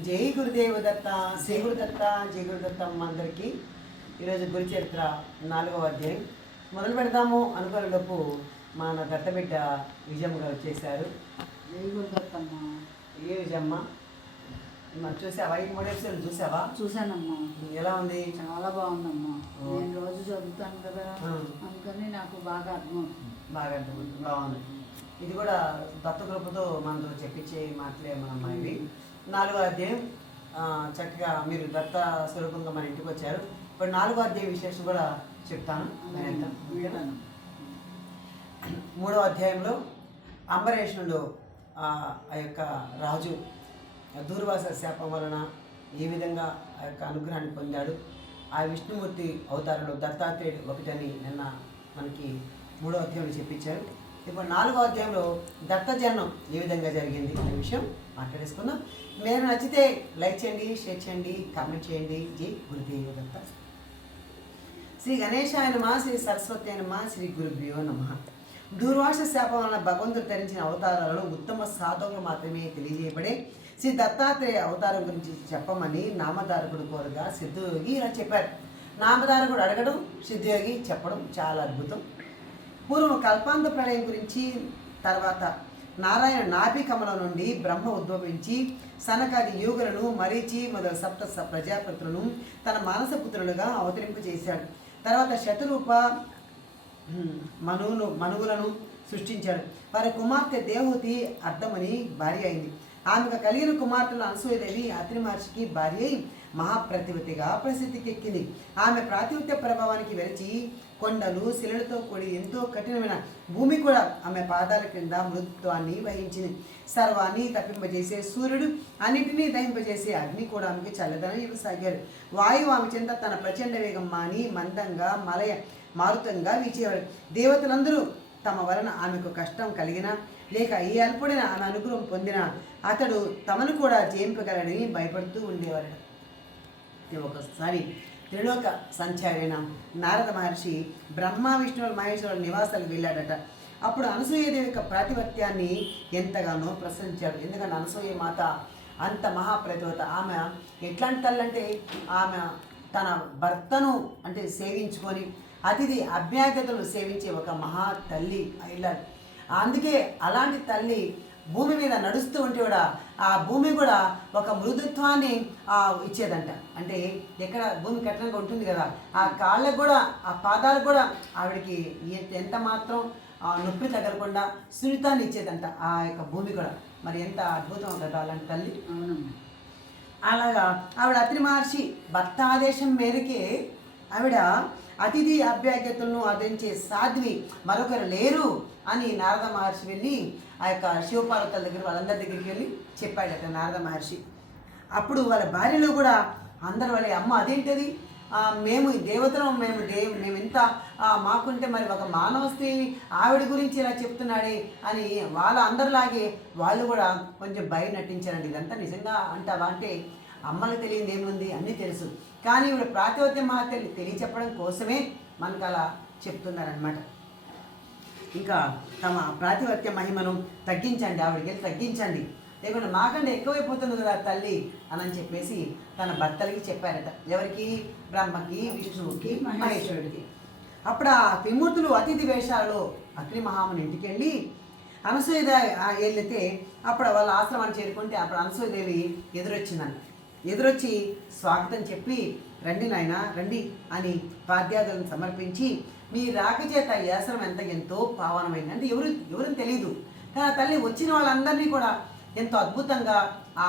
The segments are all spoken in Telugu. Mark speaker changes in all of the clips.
Speaker 1: జై గురుదేవ దత్త శ్రీ గురుదత్త జై గురుదత్త అమ్మ అందరికీ. ఈరోజు గురు చరిత్ర నాలుగవ అధ్యాయం. మొదలు పెడదాము. అనుకునేలోపు మన దత్తబిడ్డ విజయమ్మ గారు వచ్చేసారు
Speaker 2: జై గురుదత్తమ్మ
Speaker 1: ఏ విజయమ్మ? మరి చూసావా? ఈ మూడు ఎపిసోడ్ చూసావా?
Speaker 2: చూశానమ్మా.
Speaker 1: ఎలా ఉంది?
Speaker 2: చాలా బాగుందమ్మా. నేను రోజు చదువుతాను కదా. అందుకని నాకు బాగా అర్థమవుతుంది.
Speaker 1: బాగా అర్థమవుతుంది. బాగుంది. ఇది కూడా దత్త మనతో చెప్పించే మాటలే మన అమ్మాయివి. నాలుగో అధ్యాయం చక్కగా మీరు దత్త స్వరూపంగా మన ఇంటికి వచ్చారు. ఇప్పుడు నాలుగో అధ్యాయ విశేషం కూడా చెప్తాను. మూడో అధ్యాయంలో అంబరేషణుడు ఆ ఆ యొక్క రాజు దూర్వాస శాపం వలన ఏ విధంగా ఆ యొక్క అనుగ్రహాన్ని పొందాడు ఆ విష్ణుమూర్తి అవతారంలో దత్తాత్రేయుడు ఒకటని నిన్న మనకి మూడో అధ్యాయంలో చెప్పించారు. ఇప్పుడు నాలుగో అధ్యాయంలో దత్త జననం ఏ విధంగా జరిగింది అనే విషయం మాట్లాడేసుకుందాం. మీరు నచ్చితే లైక్ చేయండి షేర్ చేయండి కామెంట్ చేయండి. జై గురుదేవ దత్త. శ్రీ గణేశాయ నమ శ్రీ సరస్వతి నమ శ్రీ గురుభ్యో నమ. దూర్వాస శాపం వలన భగవంతుడు ధరించిన అవతారాలలో ఉత్తమ సాధకులు మాత్రమే తెలియజేయబడే శ్రీ దత్తాత్రేయ అవతారం గురించి చెప్పమని నామధారకుడు కోరగా సిద్ధయోగి ఇలా చెప్పారు నామధారకుడు అడగడం సిద్ధయోగి చెప్పడం చాలా అద్భుతం. పూర్వం కల్పాంత ప్రళయం గురించి తర్వాత నారాయణ నాభి కమలం నుండి బ్రహ్మ ఉద్భవించి సనకాది యోగులను మరీచి మొదలు సప్త స- ప్రజాపతులను తన మానసపుత్రులుగా అవతరింపు చేశాడు. తర్వాత శతరూప మనువులు మనువును మనువులను సృష్టించాడు. వారి కుమార్తె దేవహూతి అర్థమని భార్య అయింది. ఆమెకు కలిగిన కుమార్తెలు అనసూయదేవి అత్రి మహర్షికి భార్య మహాప్రతివతిగా ప్రసిద్ధికెక్కింది. ఆమె ప్రాతిపత్య ప్రభావానికి వెలిచి కొండలు శిలలతో కూడి ఎంతో కఠినమైన భూమి కూడా ఆమె పాదాల క్రింద మృదుత్వాన్ని వహించింది. సర్వాన్ని తప్పింపజేసే సూర్యుడు అన్నిటినీ దహింపజేసే అగ్ని కూడా ఆమెకి చల్లదనం ఇవ్వసాగారు వాయువు ఆమె చెంత తన ప్రచండ వేగం మాని మందంగా మలయ మారుతంగా వీచేవాడు. దేవతలందరూ తమ వలన ఆమెకు కష్టం కలిగినా లేక ఈ అల్పుడైన ఆమె అనుగ్రహం పొందిన అతడు తమను కూడా జయింపగలడని భయపడుతూ ఉండేవాడు ఒకసారి త్రిలోక సంచారైన నారద మహర్షి బ్రహ్మ విష్ణువుల మహేశ్వరుల నివాసాలకు వెళ్ళాడట. అప్పుడు అనసూయదేవి యొక్క ప్రాతిపత్యాన్ని ఎంతగానో ప్రశంసించాడు. ఎందుకంటే అనసూయ మాత అంత మహాప్రతివత ఆమె ఎట్లాంటి తల్లంటే ఆమె తన భర్తను అంటే సేవించుకొని అతిథి అభ్యాగతలు సేవించే ఒక మహా తల్లి అయ్యాడు అందుకే అలాంటి తల్లి భూమి మీద నడుస్తూ ఉంటే కూడా ఆ భూమి కూడా ఒక మృదుత్వాన్ని ఇచ్చేదంట. అంటే ఎక్కడ భూమి కఠినంగా ఉంటుంది కదా ఆ కాళ్ళకు కూడా ఆ పాదాలకు కూడా ఆవిడకి ఎంత మాత్రం నొప్పి తగలకుండా సున్నితాన్ని ఇచ్చేదంట ఆ యొక్క భూమి కూడా. మరి ఎంత అద్భుతం కదా అలాంటి తల్లి. అలాగా ఆవిడ అత్రి మహర్షి భర్త ఆదేశం మేరకే ఆవిడ అతిథి అభ్యాగ్యతలను అదించే సాధ్వి మరొకరు లేరు అని నారద మహర్షి వెళ్ళి ఆ యొక్క శివపార్వతుల దగ్గర వాళ్ళందరి దగ్గరికి వెళ్ళి చెప్పాడట నారద మహర్షి. అప్పుడు వాళ్ళ భార్యలు కూడా అందరు వాళ్ళ అమ్మ అదేంటది? మేము దేవతలం మేము దే మేము ఇంత మాకుంటే మరి ఒక మానవ స్త్రీ ఆవిడ గురించి ఇలా చెప్తున్నాడే అని వాళ్ళ అందరిలాగే వాళ్ళు కూడా కొంచెం భయం నటించారండి. ఇదంతా నిజంగా అంటావా అంటే అమ్మలకు తెలియదు ఏముంది అన్నీ తెలుసు. కానీ ఈవిడ ప్రాతిపత్య మహత్యలు తెలియచెప్పడం కోసమే మనకు అలా చెప్తున్నారనమాట ఇంకా తమ ప్రాతిపత్య మహిమను తగ్గించండి ఆవిడకి తగ్గించండి. లేకుంటే మాకంటే ఎక్కువైపోతుంది కదా తల్లి అని చెప్పేసి తన భర్తలకి చెప్పారట. ఎవరికి? బ్రహ్మకి విష్ణువుకి మహేశ్వరుడికి. అప్పుడు ఆ త్రిమూర్తులు అతిథి వేషాలలో అగ్ని మహాముని ఇంటికి వెళ్ళి అనసూయదేవి వెళ్తే అప్పుడు వాళ్ళ ఆశ్రమాన్ని చేరుకుంటే అప్పుడు అనసూయదేవి ఎదురొచ్చిందంట. ఎదురొచ్చి స్వాగతం చెప్పి రండి నాయన రండి అని పాద్యాదులను సమర్పించి మీ రాకచేత ఈ ఎంత ఎంతో పావనమైంది అంటే ఎవరు ఎవరు తెలియదు కానీ ఆ తల్లి వచ్చిన వాళ్ళందరినీ కూడా ఎంతో అద్భుతంగా ఆ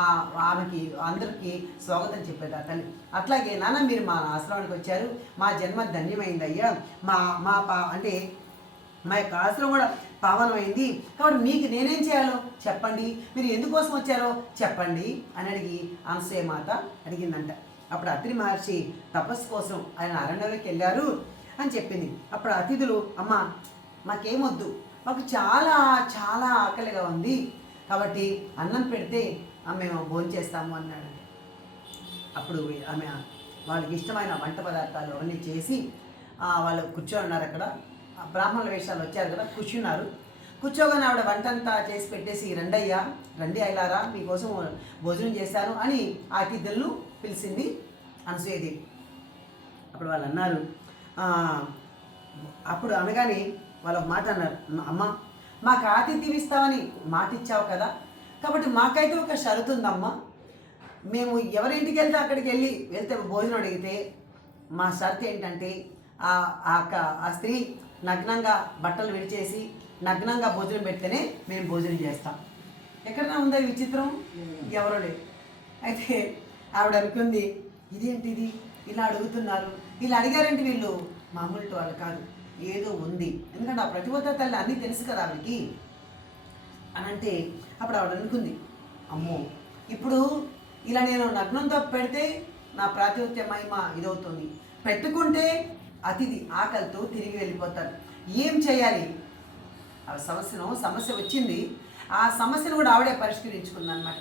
Speaker 1: ఆమెకి అందరికీ స్వాగతం చెప్పేది ఆ తల్లి. అట్లాగే నాన్న మీరు మా ఆశ్రమానికి వచ్చారు. మా జన్మ ధన్యమైంది అయ్యా మా మా పా అంటే మా యొక్క ఆశ్రమం కూడా పావనమైంది. కాబట్టి మీకు నేనేం చేయాలో చెప్పండి. మీరు ఎందుకోసం వచ్చారో చెప్పండి అని అడిగి అనసూయ మాత అడిగిందంట. అప్పుడు అత్రి మహర్షి తపస్సు కోసం ఆయన అరణ్యంలోకి వెళ్ళారు అని చెప్పింది. అప్పుడు అతిథులు అమ్మ మాకేమొద్దు. మాకు చాలా చాలా ఆకలిగా ఉంది. కాబట్టి అన్నం పెడితే మేము భోజనం చేస్తాము అన్నాడు. అప్పుడు ఆమె వాళ్ళకి ఇష్టమైన వంట పదార్థాలు అవన్నీ చేసి వాళ్ళు కూర్చొని ఉన్నారు అక్కడ. బ్రాహ్మణుల వేషాలు వచ్చారు కదా కూర్చున్నారు. కూర్చోగానే ఆవిడ వంటంతా చేసి పెట్టేసి రండయ్యా రండి అయ్యారా మీకోసం భోజనం చేశాను అని ఆ పిలిచింది అనసూయదేవి. అప్పుడు వాళ్ళు అన్నారు అప్పుడు అనగానే వాళ్ళు ఒక మాట అన్నారు అమ్మ మాకు ఆతిథ్యం ఇస్తామని మాట ఇచ్చావు కదా కాబట్టి మాకైతే ఒక షరతు ఉందమ్మా. మేము ఎవరింటికి వెళ్తే అక్కడికి వెళ్ళి వెళ్తే భోజనం అడిగితే మా షరతు ఏంటంటే ఆ ఆ ఆ స్త్రీ నగ్నంగా బట్టలు విడిచేసి నగ్నంగా భోజనం పెడితేనే మేము భోజనం చేస్తాం. ఎక్కడైనా ఉందా ఈ విచిత్రం? ఎవరో లేదు అయితే ఆవిడ అనుకుంది ఇదేంటిది? ఇలా అడుగుతున్నారు. ఇలా అడిగారంటే వీళ్ళు? మామూలు వాళ్ళు కాదు. ఏదో ఉంది. ఎందుకంటే ఆ ప్రతిభత తల్లి అన్నీ తెలుసు కదా ఆవిడకి. అని అంటే అప్పుడు ఆవిడ అనుకుంది అమ్మో! ఇప్పుడు ఇలా నేను నగ్నంతో పెడితే నా ప్రాతినిధ్య మహిమ ఇదవుతుంది. పెట్టుకుంటే అతిథి ఆకలితో తిరిగి వెళ్ళిపోతారు. ఏం చేయాలి? ఆ సమస్యను సమస్య వచ్చింది. ఆ సమస్యను కూడా ఆవిడే పరిష్కరించుకుందనమాట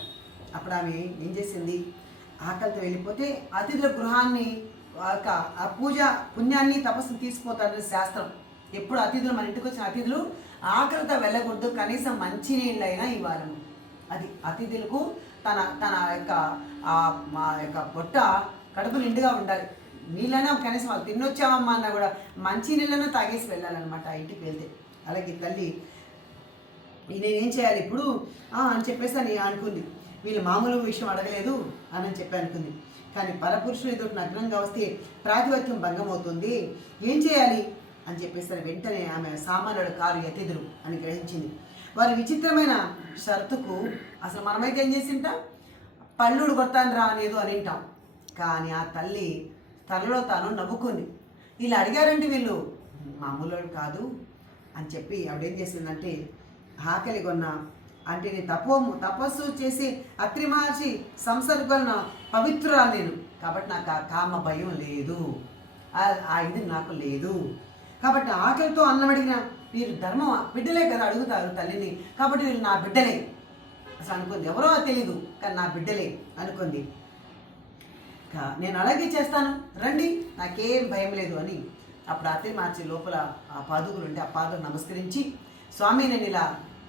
Speaker 1: అప్పుడు ఆమె ఏం చేసింది? ఆకలితో వెళ్ళిపోతే అతిథుల గృహాన్ని ఆ ఆ పూజ పుణ్యాన్ని తపస్సును తీసుకుపోతారని శాస్త్రం. ఎప్పుడు అతిథులు మన ఇంటికి వచ్చిన అతిథులు ఆకలితో వెళ్ళకూడదు. కనీసం మంచినీళ్ళైనా ఇవ్వాలను. అది అతిథులకు తన తన యొక్క ఆ మా యొక్క పొట్ట కడుపు నిండుగా ఉండాలి. నీళ్ళైనా కనీసం వాళ్ళు తిన్నొచ్చామమ్మా అన్నా కూడా మంచి నీళ్ళను తాగేసి వెళ్ళాలన్నమాట ఇంటికి వెళ్తే. అలాగే తల్లి నేనేం చేయాలి ఇప్పుడు? అని చెప్పేసి అని అనుకుంది. వీళ్ళు మామూలు విషయం అడగలేదు అని చెప్పి అనుకుంది. కానీ పరపురుషులు ఏదో నగ్నంగా వస్తే ప్రాతిపత్యం భంగం అవుతుంది. ఏం చేయాలి? అని చెప్పేసి వెంటనే ఆమె సామాన్యుడు కారు ఎతిదురు అని గ్రహించింది. వారి విచిత్రమైన షరతుకు అసలు మనమైతే ఏం చేసింటాం? పళ్ళుడు కొత్తాను రా అనేది అని వింటాం కానీ ఆ తల్లి తనలో తాను నవ్వుకుంది. వీళ్ళు అడిగారండి వీళ్ళు. మామూలు కాదు అని చెప్పి ఆవిడేం చేసిందంటే ఆకలి కొన్న అంటే నేను తపో తపస్సు చేసి అత్రి మహర్షి సంసర్గన పవిత్రురాలు నేను. కాబట్టి నాకు ఆ కామ భయం లేదు. ఆ- ఇది నాకు లేదు. కాబట్టి ఆకలితో అన్నం అడిగిన వీరు ధర్మం బిడ్డలే కదా అడుగుతారు తల్లిని. కాబట్టి వీళ్ళు నా బిడ్డలే. అసలు అనుకుంది ఎవరో తెలియదు కానీ నా బిడ్డలే అనుకుంది. నేను అలాగే చేస్తాను. రండి. నాకేం భయం లేదు అని అప్పుడు అత్తే మార్చి లోపల ఆ పాదుకులు ఉంటే ఆ పాదుకు నమస్కరించి స్వామి నేను ఇలా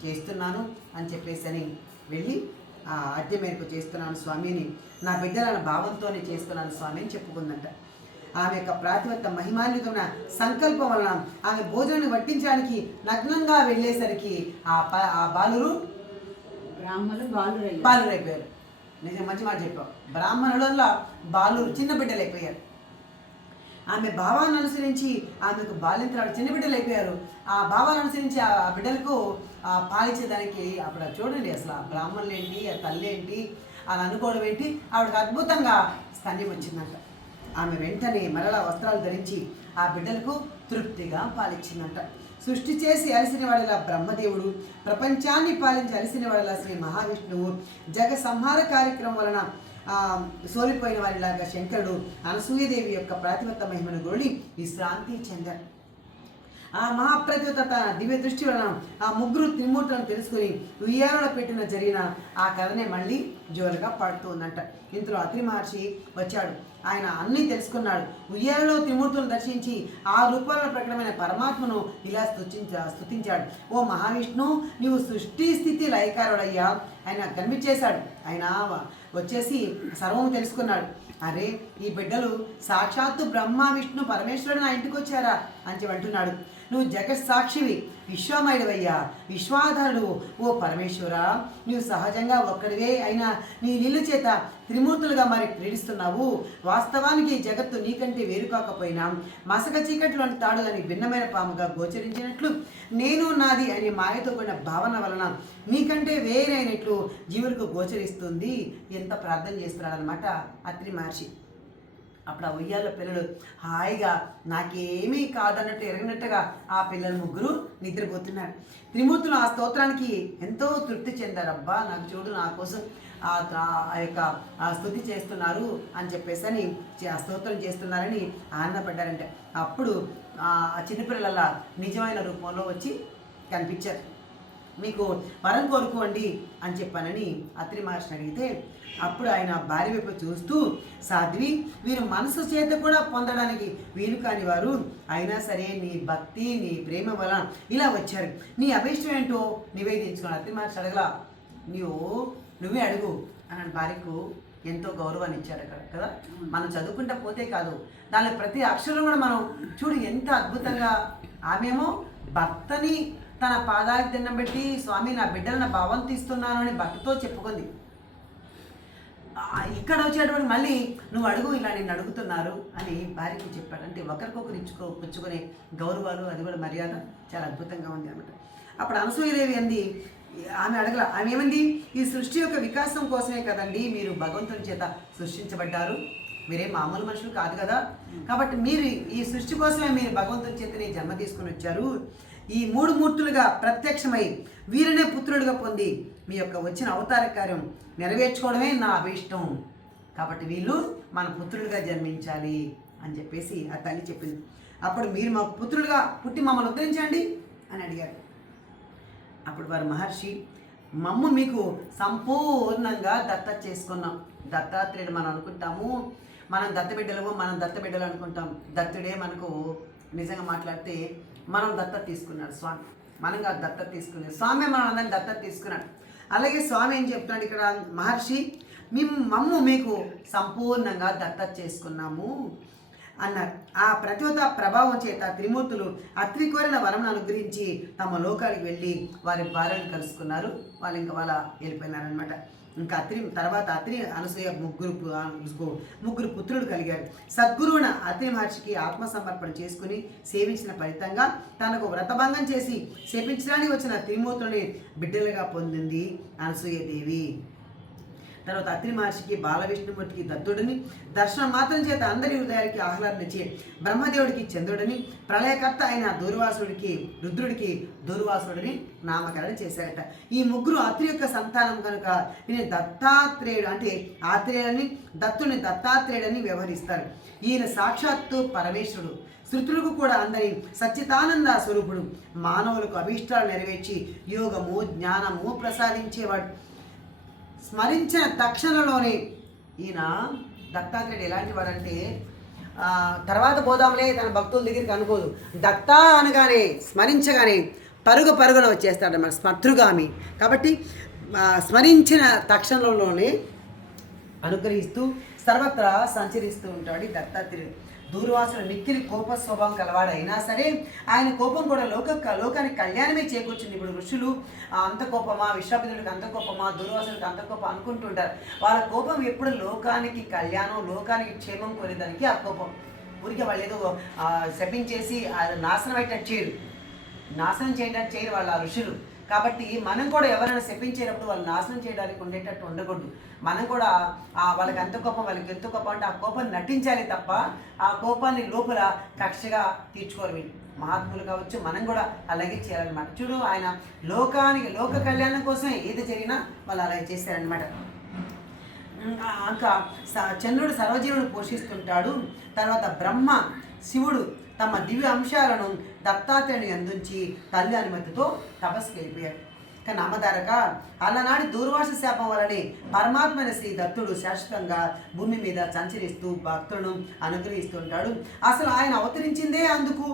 Speaker 1: చేస్తున్నాను అని చెప్పేసి అని వెళ్ళి ఆ అద్దె మేరకు చేస్తున్నాను స్వామిని. నా బిడ్డల భావంతోనే చేస్తున్నాను స్వామి అని చెప్పుకుందంట. ఆమె యొక్క ప్రాతిపత్త మహిమాన్వితమైన సంకల్పం వలన ఆమె భోజనాన్ని వడ్డించడానికి నగ్నంగా వెళ్ళేసరికి ఆ బాలురు
Speaker 2: బ్రాహ్మలు బాలురయ్యారు.
Speaker 1: బాలురు అయిపోయారు నిజం మంచి మాట చెప్పావు. బ్రాహ్మణులలో బాలు చిన్న బిడ్డలు అయిపోయారు. ఆమె భావాన్ని అనుసరించి ఆమెకు బాలింతరాడు చిన్న బిడ్డలు అయిపోయారు. ఆ భావాన్ని అనుసరించి ఆ బిడ్డలకు పాలించేదానికి అప్పుడు చూడండి అసలు ఆ బ్రాహ్మణులు ఏంటి ఆ తల్లి ఏంటి అని అనుకోవడం ఏంటి ఆవిడకి అద్భుతంగా స్తన్యం వచ్చిందంట. ఆమె వెంటనే మరలా వస్త్రాలు ధరించి ఆ బిడ్డలకు తృప్తిగా పాలించిందంట సృష్టి చేసి అలసిన బ్రహ్మదేవుడు ప్రపంచాన్ని పాలించి అలసిన శ్రీ మహావిష్ణువు జగ సంహార కార్యక్రమం వలన సోలిపోయిన వారిలాగా శంకరుడు అనసూయదేవి యొక్క ప్రాతిపత్త మహిమను గోళి విశ్రాంతి చెందారు ఆ మహాప్రతివత తన దివ్య దృష్టి వలన ఆ ముగ్గురు త్రిమూర్తులను తెలుసుకుని ఉయ్యాలలో పెట్టిన జరిగిన ఆ కథనే మళ్ళీ జోరుగా పాడుతుందంట ఇంతలో అత్రి మహర్షి వచ్చాడు. ఆయన అన్నీ తెలుసుకున్నాడు. ఉయ్యాలలో త్రిమూర్తులను దర్శించి ఆ రూపంలో ప్రకటమైన పరమాత్మను ఇలా స్థుతించా స్తుతించాడు. ఓ మహావిష్ణు నీవు సృష్టి స్థితి లయకారుడయ్యా ఆయన కనిపించేశాడు. ఆయన వచ్చేసి సర్వము తెలుసుకున్నాడు. అరే ఈ బిడ్డలు సాక్షాత్తు బ్రహ్మ విష్ణు పరమేశ్వరుడు నా ఇంటికి వచ్చారా? అని చెప్పి అంటున్నాడు. నువ్వు జగత్ సాక్షివి విశ్వమయుడవయ్యా. విశ్వాధారుడు. ఓ పరమేశ్వర నువ్వు సహజంగా ఒక్కడివే అయినా నీ నీళ్ళు చేత త్రిమూర్తులుగా మరి క్రీడిస్తున్నావు వాస్తవానికి ఈ జగత్తు నీకంటే వేరుకాకపోయినా మసక చీకటిలోని తాడు అని భిన్నమైన పాముగా గోచరించినట్లు నేను నాది అనే మాయతో కూడిన భావన వలన నీకంటే వేరైనట్లు జీవులకు గోచరిస్తుంది. ఎంత ప్రార్థన చేస్తున్నాడనమాట అత్రి మహర్షి. అప్పుడు ఆ ఉయ్యాల పిల్లలు హాయిగా నాకేమీ కాదన్నట్టు ఎరగనట్టుగా ఆ పిల్లలు ముగ్గురు నిద్రపోతున్నారు. త్రిమూర్తులు ఆ స్తోత్రానికి ఎంతో తృప్తి చెందారు అబ్బా నాకు చూడు నా కోసం ఆ ఆ యొక్క ఆ స్థుతి చేస్తున్నారు అని చెప్పేసి అని ఆ స్తోత్రం చేస్తున్నారని ఆనందపడ్డారంటే. అప్పుడు ఆ ఆ చిన్నపిల్లల నిజమైన రూపంలో వచ్చి కనిపించారు. మీకు వరం కోరుకోండి అని చెప్పానని అత్రి మహర్షిని అడిగితే అప్పుడు ఆయన భార్య వైపు చూస్తూ సాధ్వి వీరు మనసు చేత కూడా పొందడానికి వీలు కాని వారు. అయినా సరే నీ భక్తి నీ ప్రేమ వలన ఇలా వచ్చారు. నీ అభిష్టం ఏంటో నివేదించుకోవాలి అతి మాట అడగలా. నీవు నువ్వే అడుగు అని భార్యకు ఎంతో గౌరవాన్ని ఇచ్చాడు అక్కడ కదా? మనం చదువుకుంటా పోతే కాదు. దానిలో ప్రతి అక్షరం కూడా మనం చూడు ఎంత అద్భుతంగా. ఆమెమో భర్తని తన పాదాలకు దండం పెట్టి స్వామి నా బిడ్డలు నా భావం తీస్తున్నాను అని భర్తతో చెప్పుకుంది. ఇక్కడ వచ్చేటువంటి మళ్ళీ నువ్వు అడుగు ఇలా నేను అడుగుతున్నారు అని భార్యకి చెప్పాడు. అంటే ఒకరికొకరు ఇచ్చుకో పుచ్చుకునే గౌరవాలు అది కూడా మర్యాద చాలా అద్భుతంగా ఉంది అనమాట అప్పుడు అనసూయదేవి అంది ఆమె అడగల ఆమె ఏమంది? ఈ సృష్టి యొక్క వికాసం కోసమే కదండి మీరు భగవంతుని చేత సృష్టించబడ్డారు. మీరే మామూలు మనుషులు కాదు కదా. కాబట్టి మీరు ఈ సృష్టి కోసమే మీరు భగవంతుని చేతనే జన్మ తీసుకుని వచ్చారు. ఈ మూడు మూర్తులుగా ప్రత్యక్షమై వీరినే పుత్రులుగా పొంది మీ యొక్క వచ్చిన అవతార కార్యం నెరవేర్చుకోవడమే నా అభిష్టం. కాబట్టి వీళ్ళు మన పుత్రులుగా జన్మించాలి అని చెప్పేసి ఆ తల్లి చెప్పింది. అప్పుడు మీరు మాకు పుత్రులుగా పుట్టి మమ్మల్ని ఉద్ధరించండి అని అడిగారు. అప్పుడు వారు మహర్షి మమ్మ మీకు సంపూర్ణంగా దత్త చేసుకున్నాం. దత్తాత్రేయుడు మనం అనుకుంటాము. మనం దత్తబిడ్డలము మనం దత్తబిడ్డలు అనుకుంటాం. దత్తుడే మనకు నిజంగా మాట్లాడితే మనం దత్త తీసుకున్నాడు స్వామి. మనం కాదు దత్త తీసుకున్నాడు స్వామి మనం అందరిని దత్త తీసుకున్నాడు. అలాగే స్వామి ఏం చెప్తున్నాడు ఇక్కడ? మహర్షి మేము మమ్ము మీకు సంపూర్ణంగా దత్తత చేసుకున్నాము. అన్నారు. ఆ ప్రచోద ప్రభావం చేత త్రిమూర్తులు అత్రి కోరిన వరం అనుగ్రహించి తమ లోకానికి వెళ్ళి వారి భార్యను కలుసుకున్నారు. వాళ్ళు ఇంకా వాళ్ళ వెళ్ళిపోయినారనమాట ఇంకా అత్రి తర్వాత అత్రి అనసూయ ముగ్గురు ముగ్గురు- పుత్రులు పుత్రుడు కలిగారు. సద్గురువున అత్రి మహర్షికి ఆత్మసమర్పణ చేసుకుని సేవించిన ఫలితంగా తనకు వ్రతభంగం చేసి సేవించడానికి వచ్చిన త్రిమూర్తుని బిడ్డలుగా పొందింది అనసూయదేవి తర్వాత అత్రి మహర్షికి బాలవిష్ణుమూర్తికి దత్తుడిని దర్శనం మాత్రం చేత అందరి హృదయానికి ఆహ్లాదనిచ్చే బ్రహ్మదేవుడికి చంద్రుడిని ప్రళయకర్త అయిన దూర్వాసుడికి రుద్రుడికి దూర్వాసుడిని నామకరణ చేశారట. ఈ ముగ్గురు అత్రి యొక్క సంతానం కనుక ఈయన దత్తాత్రేయుడు అంటే ఆత్రేయుడని దత్తుని దత్తాత్రేయుడని వ్యవహరిస్తారు. ఈయన సాక్షాత్తు పరమేశ్వరుడు. శృతులకు కూడా అందరి సచ్చితానంద స్వరూపుడు. మానవులకు అభీష్టాలు నెరవేర్చి యోగము జ్ఞానము ప్రసాదించేవాడు. స్మరించిన తక్షణలోనే ఈయన దత్తాత్రేయుడు ఎలాంటి వాడంటే తర్వాత పోదాంలే తన భక్తుల దగ్గరికి అనుకోదు. దత్తా అనగానే స్మరించగానే పరుగు పరుగున వచ్చేస్తాడు మన స్మతృగామి కాబట్టి స్మరించిన తక్షణంలోనే అనుగ్రహిస్తూ సర్వత్రా సంచరిస్తూ ఉంటాడు దత్తాత్రేయుడు. దూర్వాసుడు మిక్కిలి కోప స్వభావం కలవాడు అయినా సరే ఆయన కోపం కూడా లోక లోకానికి కళ్యాణమే చేకూర్చింది. ఇప్పుడు ఋషులు అంత కోపమా? విశ్వామిత్రుడికి అంత కోపమా? దూర్వాసుడికి అంత కోపం అనుకుంటుంటారు. వాళ్ళ కోపం ఎప్పుడు లోకానికి కళ్యాణం లోకానికి క్షేమం కోరేదానికి ఆ కోపం. ఊరికే వాళ్ళు ఏదో శపించేసి నాశనం అయ్యేటట్టు చేయరు. నాశనం చేయడానికి చేయరు వాళ్ళ ఋషులు. కాబట్టి మనం కూడా ఎవరైనా శపించేటప్పుడు వాళ్ళు నాశనం చేయడానికి ఉండేటట్టు ఉండకూడదు. మనం కూడా ఆ వాళ్ళకి ఎంత కోపం వాళ్ళకి ఎంత కోపం అంటే ఆ కోపాన్ని నటించాలి తప్ప ఆ కోపాన్ని లోపల కక్షగా తీర్చుకోరు వీళ్ళు. మహాత్ములు కావచ్చు మనం కూడా అలాగే చేయాలన్నమాట. చూడు ఆయన లోకానికి లోక కళ్యాణం కోసమే ఏది జరిగినా వాళ్ళు అలాగే చేశారనమాట ఇంకా స- చంద్రుడు సర్వజీవుడు పోషిస్తుంటాడు. తర్వాత బ్రహ్మ శివుడు తమ దివ్య అంశాలను దత్తాత్రేయుని అందించి తల్లి అనుమతితో తపస్సుకి వెళ్ళిపోయారు కానీ అమ్మదారక అలనాటి దూర్వాస శాపం వలనే పరమాత్మైన శ్రీ దత్తుడు శాశ్వతంగా భూమి మీద సంచరిస్తూ భక్తులను అనుగ్రహిస్తుంటాడు అసలు ఆయన అవతరించిందే అందుకు?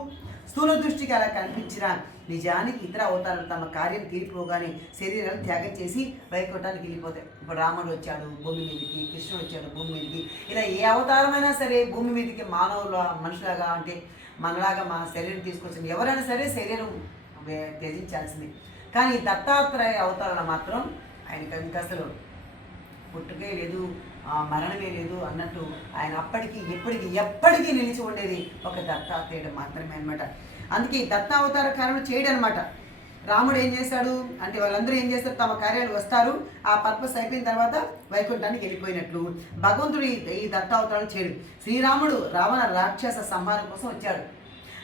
Speaker 1: స్థూల దృష్టికి అలా కనిపించిన నిజానికి ఇతర అవతారాలు తమ కార్యం తీరిపోగానే శరీరాలు త్యాగం చేసి వైకుంఠానికి వెళ్ళిపోతాయి. ఇప్పుడు రాముడు వచ్చాడు భూమి మీదకి కృష్ణుడు వచ్చాడు భూమి మీదకి. ఇలా ఏ అవతారమైనా సరే భూమి మీదకి మానవుల మనుషులాగా అంటే మనలాగా మా శరీరం తీసుకొచ్చింది. ఎవరైనా సరే శరీరం వే- త్యజించాల్సింది. కానీ దత్తాత్రేయ అవతారాలు మాత్రం ఆయనకి ఇంకా అసలు పుట్టుకే లేదు మరణమే లేదు అన్నట్టు ఆయన అప్పటికి ఎప్పటికి ఎప్పటికీ నిలిచి ఉండేది ఒక దత్తాత్రేయుడు మాత్రమే అనమాట అందుకే ఈ దత్తావతార కారణం చేయడం అనమాట రాముడు ఏం చేశాడు? అంటే వాళ్ళందరూ ఏం చేస్తారు? తమ కార్యాలు వస్తారు. ఆ పర్పస్ అయిపోయిన తర్వాత వైకుంఠానికి వెళ్ళిపోయినట్లు. భగవంతుడు ఈ- ఈ దత్తావతారం చేయడు. శ్రీరాముడు రావణ రాక్షస సంహారం కోసం వచ్చాడు.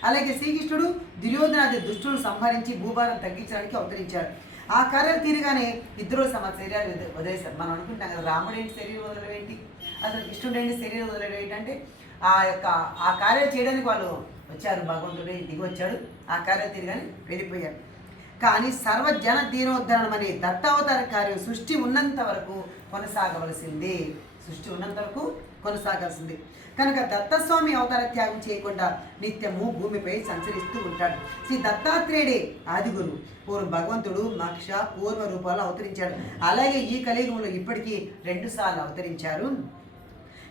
Speaker 1: అలాగే శ్రీకృష్ణుడు దుర్యోధనాది దుష్టులను సంహరించి భూభారం తగ్గించడానికి అవతరించాడు. ఆ కార్యాలు తీరుగానే ఇద్దరు తమ శరీరాలు వదిలేశారు. మనం అనుకుంటాం కదా రాముడు ఏంటి శరీరం వదలడం ఏంటి? అసలు కృష్ణుడు ఏంటి శరీరం వదలడం ఏంటంటే ఆ యొక్క ఆ కార్యాలు చేయడానికి వాళ్ళు వచ్చారు. భగవంతుడు దిగి వచ్చాడు. ఆ కార్యాలు తీరుగానే వెళ్ళిపోయారు. కానీ సర్వజన దీనోద్ధరణం అనే దత్తావతార కార్యం సృష్టి ఉన్నంత వరకు కొనసాగవలసిందే. సృష్టి ఉన్నంత వరకు కొనసాగాల్సింది. కనుక దత్తస్వామి అవతార త్యాగం చేయకుండా నిత్యము భూమిపై సంచరిస్తూ ఉంటాడు. శ్రీ దత్తాత్రేయుడే ఆదిగురు. పూర్వ భగవంతుడు మక్ష పూర్వ రూపాలు అవతరించాడు. అలాగే ఈ కలియుగంలో ఇప్పటికీ రెండు సార్లు అవతరించారు.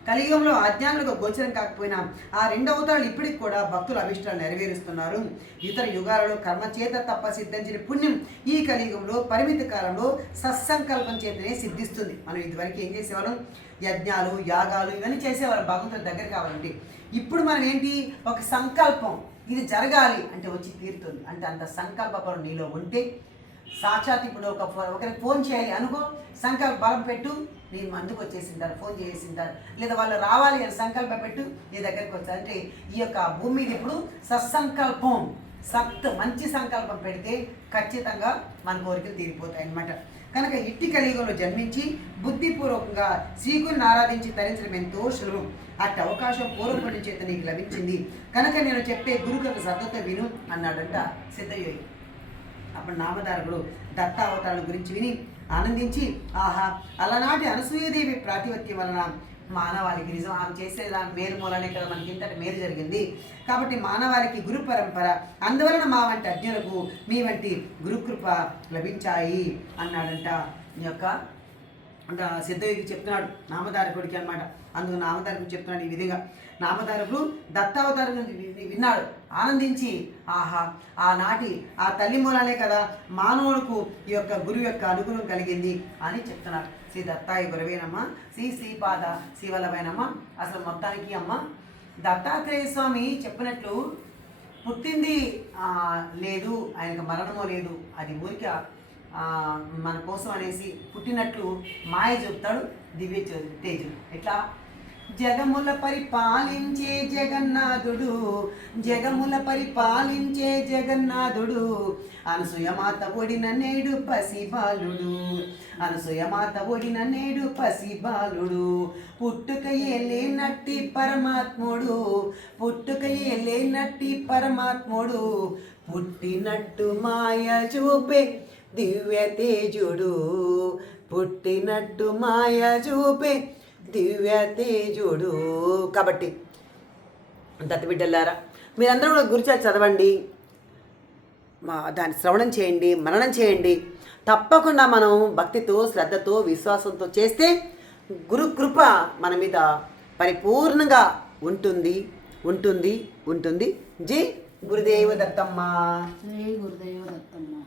Speaker 1: కలియుగంలో అజ్ఞానులకు గోచరం కాకపోయినా ఆ రెండు అవతారాలు ఇప్పటికి కూడా భక్తుల అభిష్టాలు నెరవేరుస్తున్నారు. ఇతర యుగాలలో కర్మ చేత తప్ప సిద్ధించిన పుణ్యం ఈ కలియుగంలో పరిమిత కాలంలో సత్సంకల్పం చేతనే సిద్ధిస్తుంది. మనం ఇదివరకు ఏం చేసేవాళ్ళం? యజ్ఞాలు యాగాలు ఇవన్నీ చేసేవారు భగవంతుడి దగ్గర కావాలంటే. ఇప్పుడు మనం ఏంటి? ఒక సంకల్పం. ఇది జరగాలి అంటే వచ్చి తీరుతుంది. అంటే అంత సంకల్ప బలం నీలో ఉంటే సాక్షాత్ ఇప్పుడు ఒక ఒకరికి ఫోన్ చేయాలి అనుకో సంకల్ప బలం పెట్టు నీ మందుకు వచ్చేసింటారు ఫోన్ చేసింటారు లేదా వాళ్ళు రావాలి అని సంకల్పం పెట్టు నీ దగ్గరికి వచ్చారు అంటే ఈ యొక్క భూమి మీద ఇప్పుడు సత్సంకల్పం సత్ మంచి సంకల్పం పెడితే ఖచ్చితంగా మన కోరికలు తీరిపోతాయి అన్నమాట. కనుక ఇట్టి కలియుగంలో జన్మించి బుద్ధిపూర్వకంగా శ్రీగురుని ఆరాధించి తరించడం ఎంతో సులభం. అట్టి అవకాశం పూర్వపుణ్యం చేత నీకు లభించింది. కనుక నేను చెప్పే గురుకులకు శ్రద్ధతో విను అన్నాడంట సిద్ధయోగి. అప్పుడు నామధారకుడు దత్తావతారాల గురించి విని ఆనందించి ఆహా అలనాటి అనసూయదేవి ప్రాతిపత్యం వలన మానవాళికి నిజం ఆమె చేసే దాని మేలు మూలనే కదా మనకి ఇంతటి మేలు జరిగింది. కాబట్టి మానవాళికి గురు పరంపర అందువలన మా వంటి అజ్ఞులకు మీ వంటి గురుకృప లభించాయి అన్నాడంట. ఈ యొక్క అంటే సిద్ధయోగి చెప్తున్నాడు నామధారకుడికి అన్నమాట. అందుకు నామధారకుడు చెప్తున్నాడు ఈ విధంగా. నామధారకుడు దత్తావతారం విన్నాడు. ఆనందించి ఆహా ఆనాటి ఆ తల్లి మూలాలే కదా మానవులకు ఈ యొక్క గురువు యొక్క అనుగుణం కలిగింది అని చెప్తున్నారు. శ్రీ దత్తాయి గురవేనమ్మ శ్రీ శ్రీపాద శ్రీవల్లభైనమ్మ అసలు మొత్తానికి అమ్మ దత్తాత్రేయ స్వామి చెప్పినట్లు పుట్టింది లేదు ఆయనకు మరణమో లేదు అది ఊరిక మన కోసం అనేసి పుట్టినట్లు మాయ చెబుతాడు దివ్య తేజుడు. ఎట్లా? జగముల పరిపాలించే జగన్నాథుడు జగముల పరిపాలించే జగన్నాథుడు అనసూయమాత ఒడిన నేడు పసిబాలుడు అనసూయమాత ఒడిన నేడు పసిబాలుడు పుట్టుకయే లేనట్టి పరమాత్ముడు పుట్టుకయే లేనట్టి పరమాత్ముడు పుట్టినట్టు మాయ చూపే దివ్య తేజుడు పుట్టినట్టు మాయ చూపే దివ్య తేజుడు. కాబట్టి దత్తబిడ్డలారా మీరందరూ కూడా గురిచా చదవండి. మా దాన్ని శ్రవణం చేయండి మననం చేయండి. తప్పకుండా మనం భక్తితో శ్రద్ధతో విశ్వాసంతో చేస్తే గురు కృప మన మీద పరిపూర్ణంగా ఉంటుంది ఉంటుంది ఉంటుంది. జై గురుదేవ దత్తమ్మ.
Speaker 2: శ్రీ గురుదేవ దత్తమ్మ.